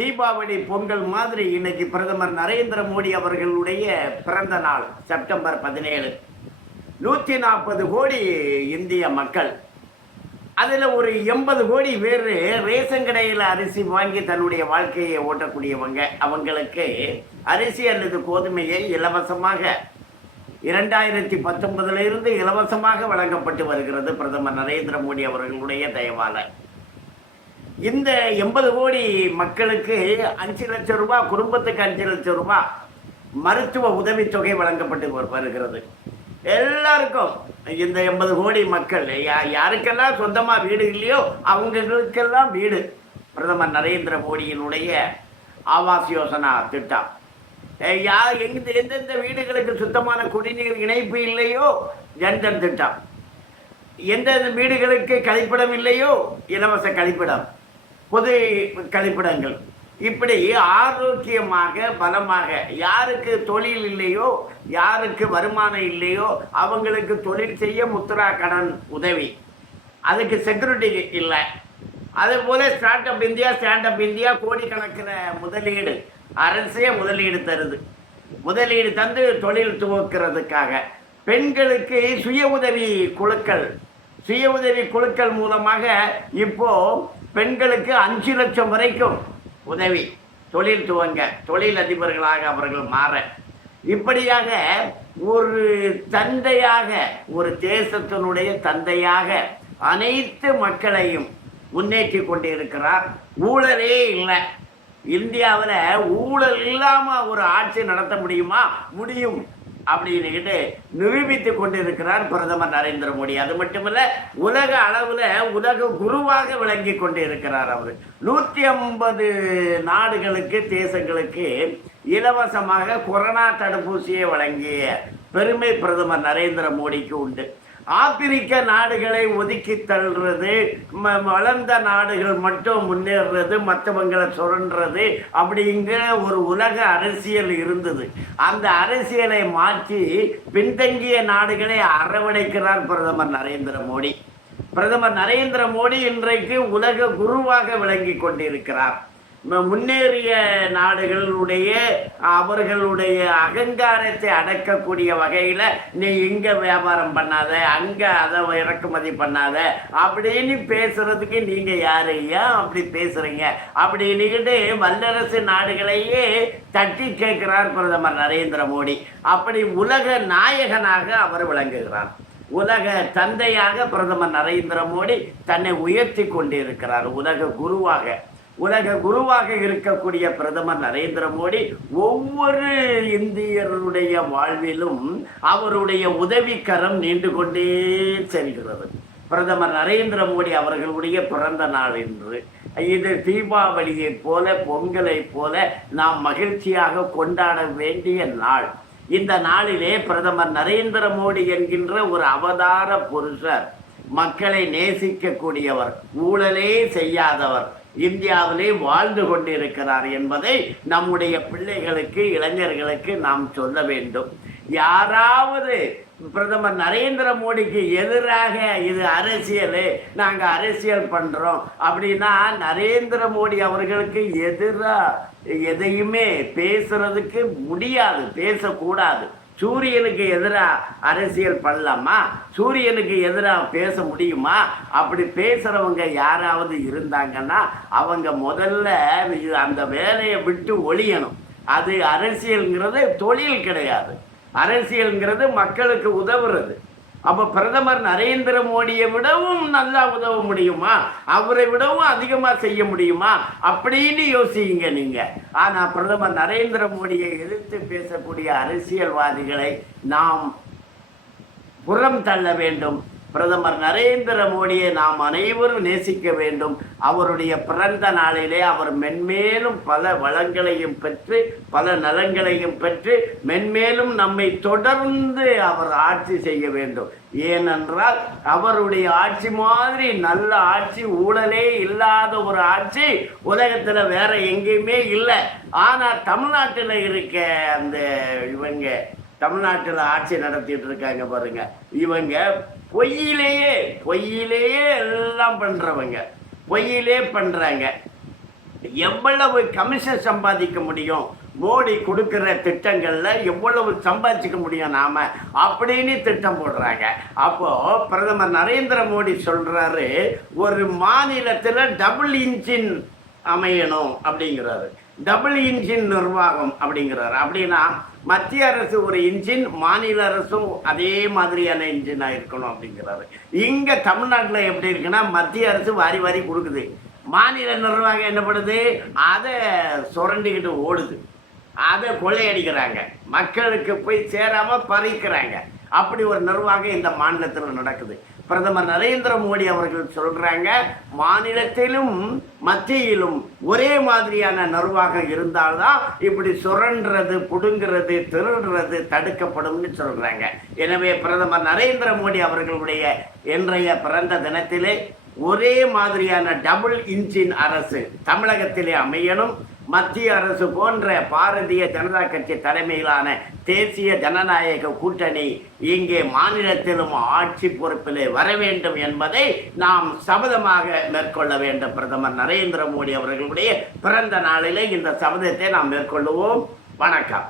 தீபாவளி பொங்கல் மாதிரி இன்னைக்கு பிரதமர் நரேந்திர மோடி அவர்களுடைய பிறந்த நாள் செப்டம்பர் பதினேழு. நூற்றி நாற்பது கோடி இந்திய மக்கள். அதில் ஒரு எண்பது கோடி பேர் ரேஷன் கடையில் அரிசி வாங்கி தன்னுடைய வாழ்க்கையை ஓட்டக்கூடியவங்க. அவங்களுக்கு அரிசி அல்லது கோதுமையை இலவசமாக இரண்டாயிரத்தி பத்தொன்பதுல இருந்து இலவசமாக வழங்கப்பட்டு வருகிறது பிரதமர் நரேந்திர மோடி அவர்களுடைய தயவாளர் இந்த எண்பது கோடி மக்களுக்கு அஞ்சு லட்சம் ரூபாய் குடும்பத்துக்கு அஞ்சு லட்சம் ரூபாய் மருத்துவ உதவித்தொகை வழங்கப்பட்டு வருகிறது. எல்லாருக்கும் இந்த எண்பது கோடி மக்கள் யா- யாருக்கெல்லாம் சொந்தமாக வீடு இல்லையோ அவங்களுக்கெல்லாம் வீடு. பிரதமர் நரேந்திர மோடியினுடைய ஆவாஸ் யோசனா திட்டம். யார் யா எந்த எந்தெந்த வீடுகளுக்கு சுத்தமான குடிநீர் இணைப்பு இல்லையோ ஜன்தன் திட்டம். எந்தெந்த வீடுகளுக்கு கழிப்பிடம் இல்லையோ இலவச கழிப்பிடம். பொது கழிப்பிடங்கள். இப்படி ஆரோக்கியமாக பலமாக யாருக்கு தொழில் இல்லையோ யாருக்கு வருமானம் இல்லையோ அவங்களுக்கு தொழில் செய்ய முத்ரா கடன் உதவி. அதுக்கு செக்யூரிட்டி இல்லை. அதே போல start up India stand up India கோடிக்கணக்கில் முதலீடு அரசே முதலீடு தருது. முதலீடு தந்து தொழில் துவக்கிறதுக்காக. பெண்களுக்கு சுய உதவி குழுக்கள் சுய உதவி குழுக்கள் மூலமாக இப்போது பெண்களுக்கு அஞ்சு லட்சம் வரைக்கும் உதவி. தொழில் துவங்க. தொழில் அதிபர்களாக அவர்கள் மாற. இப்படியாக ஒரு தந்தையாக ஒரு தேசத்தினுடைய தந்தையாக அனைத்து மக்களையும் முன்னேற்றி கொண்டு இருக்கிறார் ஊழலே இல்லை. இந்தியாவில் ஊழல் இல்லாமல் ஒரு ஆட்சி நடத்த முடியுமா? முடியும். அப்படின்னுக்கிட்டு நிரூபித்து கொண்டிருக்கிறார் பிரதமர் நரேந்திர மோடி. அது மட்டுமல்ல உலக அளவில் உலக குருவாக விளங்கி கொண்டு இருக்கிறார் அவர். நூற்றி ஐம்பது நாடுகளுக்கு தேசங்களுக்கு இலவசமாக கொரோனா தடுப்பூசியை வழங்கிய பெருமை பிரதமர் நரேந்திர மோடிக்கு உண்டு. ஆப்பிரிக்க நாடுகளை ஒதுக்கி தள்ளுறது ம- வளர்ந்த நாடுகள் மட்டும் முன்னேறுறது மற்றவங்களை சுரண்டுறது அப்படிங்கிற ஒரு உலக அரசியல் இருந்தது. அந்த அரசியலை மாற்றி பின்தங்கிய நாடுகளை அரவணைக்கிறார் பிரதமர் நரேந்திர மோடி. பிரதமர் நரேந்திர மோடி இன்றைக்கு உலக குருவாக விளங்கி கொண்டிருக்கிறார். முன்னேறிய நாடுகளுடைய அவர்களுடைய அகங்காரத்தை அடக்கக்கூடிய வகையில் நீ இங்கே வியாபாரம் பண்ணாத அங்கே அதை இறக்குமதி பண்ணாத அப்படின்னு பேசுகிறதுக்கு நீங்கள் யார்? ஏன் அப்படி பேசுகிறீங்க அப்படின்னுக்கிட்டு வல்லரசு நாடுகளையே தட்டி கேட்கிறார் பிரதமர் நரேந்திர மோடி. அப்படி உலக நாயகனாக அவர் விளங்குகிறார். உலக தந்தையாக பிரதமர் நரேந்திர மோடி தன்னை உயர்த்தி கொண்டிருக்கிறார். உலக குருவாக. உலக குருவாக இருக்கக்கூடிய பிரதமர் நரேந்திர மோடி ஒவ்வொரு இந்தியருடைய வாழ்விலும் அவருடைய உதவிக்கரம் நீண்டு கொண்டே செல்கிறது. பிரதமர் நரேந்திர மோடி அவர்களுடைய பிறந்த நாள் என்று இது தீபாவளியைப் போல பொங்கலைப் போல நாம் மகிழ்ச்சியாக கொண்டாட வேண்டிய நாள். இந்த நாளிலே பிரதமர் நரேந்திர மோடி என்கின்ற ஒரு அவதார புருஷர் மக்களை நேசிக்கக்கூடியவர் ஊழலே செய்யாதவர் இந்தியாவிலே வாழ்ந்து கொண்டிருக்கிறார் என்பதை நம்முடைய பிள்ளைகளுக்கு இளைஞர்களுக்கு நாம் சொல்ல வேண்டும். யாராவது பிரதமர் நரேந்திர மோடிக்கு எதிராக இது அரசியல் நாங்கள் அரசியல் பண்ணுறோம் அப்படின்னா நரேந்திர மோடி அவர்களுக்கு எதிராக எதையுமே பேசுறதுக்கு முடியாது பேசக்கூடாது. சூரியனுக்கு எதிராக அரசியல் பண்ணலாமா? சூரியனுக்கு எதிராக பேச முடியுமா? அப்படி பேசுகிறவங்க யாராவது இருந்தாங்கன்னா அவங்க முதல்ல அந்த வேலையை விட்டு ஒழியணும். அது அரசியல்ங்கிறது தொழில் கிடையாது. அரசியல்ங்கிறது மக்களுக்கு உதவுறது. அப்போ பிரதமர் நரேந்திர மோடியை விடவும் நல்லா உதவ முடியுமா? அவரை விடவும் அதிகமாக செய்ய முடியுமா? அப்படின்னு யோசிங்க நீங்கள் ஆனால் பிரதமர் நரேந்திர மோடியை எதிர்த்து பேசக்கூடிய அரசியல்வாதிகளை நாம் புறம் தள்ள வேண்டும். பிரதமர் நரேந்திர மோடியை நாம் அனைவரும் நேசிக்க வேண்டும். அவருடைய பிறந்த நாளிலே அவர் மென்மேலும் பல வளங்களையும் பெற்று பல நலங்களையும் பெற்று மென்மேலும் நம்மை தொடர்ந்து அவர் ஆட்சி செய்ய வேண்டும். ஏனென்றால் அவருடைய ஆட்சி மாதிரி நல்ல ஆட்சி ஊழலே இல்லாத ஒரு ஆட்சி உலகத்தில் வேற எங்கேயுமே இல்லை. ஆனால் தமிழ்நாட்டில் இருக்க அந்த இவங்க தமிழ்நாட்டில் ஆட்சி நடத்திட்டு இருக்காங்க பாருங்க. இவங்க பொய்யிலேயே பொய்யிலேயே எல்லாம் பண்ணுறவங்க பொய்யிலே பண்ணுறாங்க எவ்வளவு கமிஷன் சம்பாதிக்க முடியும்? மோடி கொடுக்குற திட்டங்களில் எவ்வளவு சம்பாதிச்சிக்க முடியும் நாம? அப்படின்னு திட்டம் போடுறாங்க. அப்போது பிரதமர் நரேந்திர மோடி சொல்கிறாரு ஒரு மாநிலத்தில் டபுள் இன்ஜின் அமையணும் அப்படிங்கிறாரு. டபுள் இன்ஜின் நிர்வாகம் அப்படிங்கிறாரு. அப்படின்னா மத்திய அரசு ஒரு இன்ஜின் மாநில அரசும் அதே மாதிரியான இன்ஜினாக இருக்கணும் அப்படிங்கிறாரு. இங்கே தமிழ்நாட்டில் எப்படி இருக்குன்னா மத்திய அரசு வாரி வாரி கொடுக்குது. மாநில நிர்வாகம் என்ன பண்ணுது? அதை சுரண்டிக்கிட்டு ஓடுது. அதை கொள்ளையடிக்கிறாங்க. மக்களுக்கு போய் சேராமல் பறிக்கிறாங்க. அப்படி ஒரு நிர்வாகம் இந்த மாநிலத்தில் நடக்குது. பிரதமர் நரேந்திர மோடி அவர்கள் சொல்கிறாங்க மாநிலத்திலும் மத்தியிலும் ஒரே மாதிரியான நிர்வாகம் இருந்தால்தான் இப்படி சுரண்டுறது புடுங்கிறது திருடுறது தடுக்கப்படும்னு சொல்கிறாங்க எனவே பிரதமர் நரேந்திர மோடி அவர்களுடைய இன்றைய பிறந்த தினத்திலே ஒரே மாதிரியான டபுள் இன்ஜின் அரசு தமிழகத்திலே அமையணும். மத்திய அரசு போன்ற பாரதிய ஜனதா கட்சி தலைமையிலான தேசிய ஜனநாயக கூட்டணி இங்கே மாநிலத்திலும் ஆட்சி பொறுப்பிலே வர வேண்டும் என்பதை நாம் சபதமாக மேற்கொள்ள வேண்டும். பிரதமர் நரேந்திர மோடி அவர்களுடைய பிறந்த நாளிலே இந்த சபதத்தை நாம் மேற்கொள்ளுவோம். வணக்கம்.